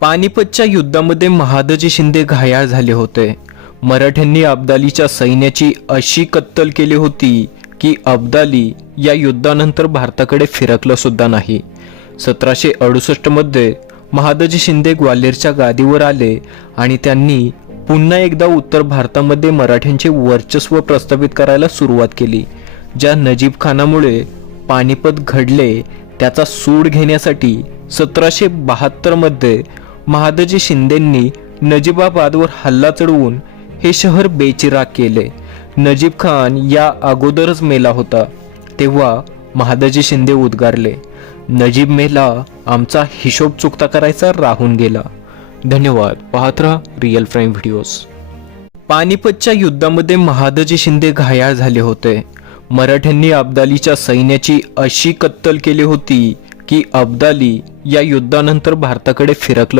पानिपतच्या युद्धामध्ये महादजी शिंदे घायाळ झाले होते. मराठ्यांनी अब्दालीच्या सैन्याची अशी कत्तल केली होती की अब्दाली या युद्धानंतर भारताकडे फिरकलं सुद्धा नाही. सतराशे अडुसष्टमध्ये महादजी शिंदे ग्वाल्हेरच्या गादीवर आले आणि त्यांनी पुन्हा एकदा उत्तर भारतामध्ये मराठ्यांचे वर्चस्व प्रस्थापित करायला सुरुवात केली ज्या नजीब खानामुळे पानिपत घडले त्याचा सूड घेण्यासाठी सतराशे बहात्तरमध्ये मध्ये महादजी शिंदेंनी नजीबाबादवर हल्ला चढवून हे शहर बेचिराग केले. नजीब खान या अगोदरच मेला होता तेव्हा महादजी शिंदे उद्गारले नजीब मेला आमचा हिशोब चुकता करायचा राहून गेला. धन्यवाद पाहत राहा रिअल फ्राईम व्हिडिओज पानिपतच्या युद्धामध्ये महादजी शिंदे घायाळ झाले होते. मराठ्यांनी अब्दालीच्या सैन्याची अशी कत्तल केली होती की अब्दाली या युद्धानंतर भारताकडे फिरकलं